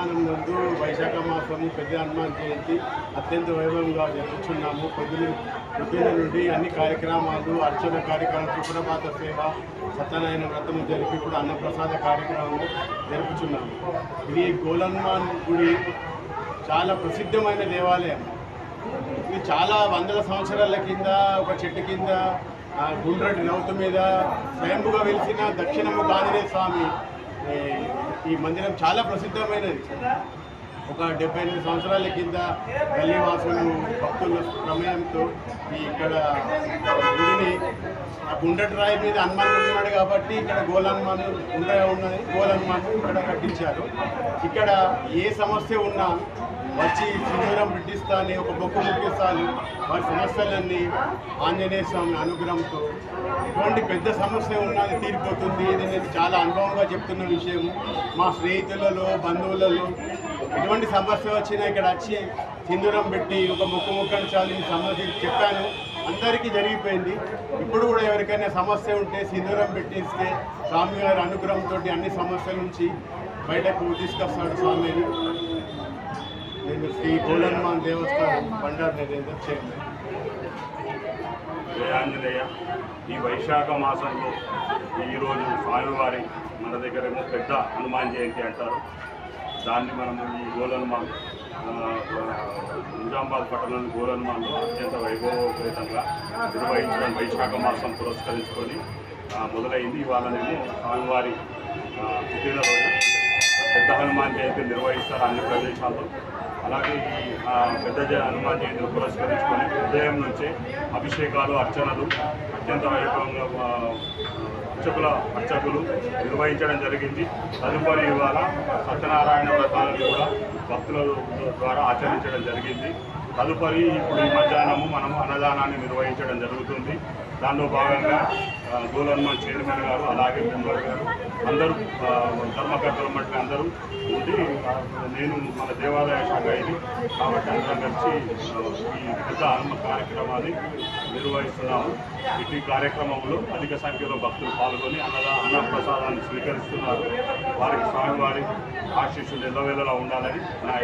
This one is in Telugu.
మైదానం నందు వైశాఖ మాసము పెద్ద హనుమాన్ జయంతి అత్యంత వైభవంగా జరుపుతున్నాము. పొద్దున నుండి అన్ని కార్యక్రమాలు, అర్చన కార్యక్రమాలు, సుప్రభాత సేవ, సత్యనారాయణ వ్రతము జరిపి ఇప్పుడు అన్నప్రసాద కార్యక్రమము జరుపుతున్నాము. ఇది గోలన్మాన్ గుడి చాలా ప్రసిద్ధమైన దేవాలయం. ఇది చాలా వందల సంవత్సరాల కింద ఒక చెట్టు కింద గుండ్రటి నౌతు మీద స్వయంభుగా వెలిసిన దక్షిణముఖ ఆంజనేయ స్వామి ఈ మందిరం చాలా ప్రసిద్ధమైనది. ఒక 78 సంవత్సరాల కింద గల్లీవాసులు భక్తుల ప్రమేయంతో ఇక్కడ గుడిని గుండ్రటి రాయి మీద హనుమాన్ ఉన్నాడు కాబట్టి ఇక్కడ గోలన్మాన్ ఉన్నది. గోలన్మాన్ ఇక్కడ కట్టించారు. ఇక్కడ ఏ సమస్య ఉన్నా వచ్చి సింధూరం బ్రిటిస్తా అని ఒక మొక్కు ముఖ్యస్థాలు వారి సమస్యలన్నీ ఆంజనేయ స్వామి అనుగ్రహంతో ఎటువంటి పెద్ద సమస్య ఉన్నది తీరిపోతుంది. ఇది నేను చాలా అనుభవంగా చెప్తున్న విషయం. మా స్నేహితులలో, బంధువులలో ఎటువంటి సమస్య వచ్చినా ఇక్కడ వచ్చి సింధూరం పెట్టి ఒక ముక్కని చాలు ఈ సమస్య చెప్పాను, అందరికీ జరిగిపోయింది. ఇప్పుడు కూడా ఎవరికైనా సమస్య ఉంటే సింధూరం పెట్టిస్తే స్వామివారి అనుగ్రహంతో అన్ని సమస్యల నుంచి బయటకు తీసుకొస్తాడు స్వామిని. నేను శ్రీ గోలన్మాన్ దేవస్థానం బండారు నరేంద్ర చైర్మన్. జయ ఆంజనేయ. ఈ వైశాఖ మాసంలో ఈరోజు స్వామివారి మన దగ్గరేమో పెద్ద హనుమాన్ జయంతి అంటారు. దాన్ని మనము ఈ గోలన్మాన్ నిజామాబాద్ పట్టణంలోని గోలన్మాన్లో అత్యంత వైభవోపేతంగా నిర్వహించడం వైశాఖ మాసం పురస్కరించుకొని మొదలైంది. ఇవాళనేమో స్వామివారి పుట్టినరోజు పెద్ద హనుమాన్ జయంతి నిర్వహిస్తారు అన్ని ప్రదేశాల్లో. అలాగే ఈ పెద్ద హనుమాన్ జయంతిని పురస్కరించుకొని ఉదయం నుంచే అభిషేకాలు, అర్చనలు అత్యంత వైభవంగా అర్చకులు నిర్వహించడం జరిగింది. తదుపరి ఇవాళ సత్యనారాయణ వ్రతాలను కూడా భక్తుల ద్వారా ఆచరించడం జరిగింది. తదుపరి ఇప్పుడు ఈ మధ్యాహ్నము మనము అన్నదానాన్ని నిర్వహించడం జరుగుతుంది. దానిలో భాగంగా గోలన్మాన్ చైర్మన్ గారు, అలాగే మెంబర్ గారు, అందరూ ధర్మకర్తలు మట్టి అందరూ ఉండి, నేను మన దేవాలయ శాఖ ఇది కాబట్టి అందరం కలిసి ఈ పెద్ద హనుమ కార్యక్రమాన్ని నిర్వహిస్తున్నాము. ఇటు కార్యక్రమంలో అధిక సంఖ్యలో భక్తులు పాల్గొని అన్నప్రసాదాన్ని స్వీకరిస్తున్నారు. వారికి స్వామివారి ఆశీస్సులు ఎల్లవేళలా ఉండాలని నా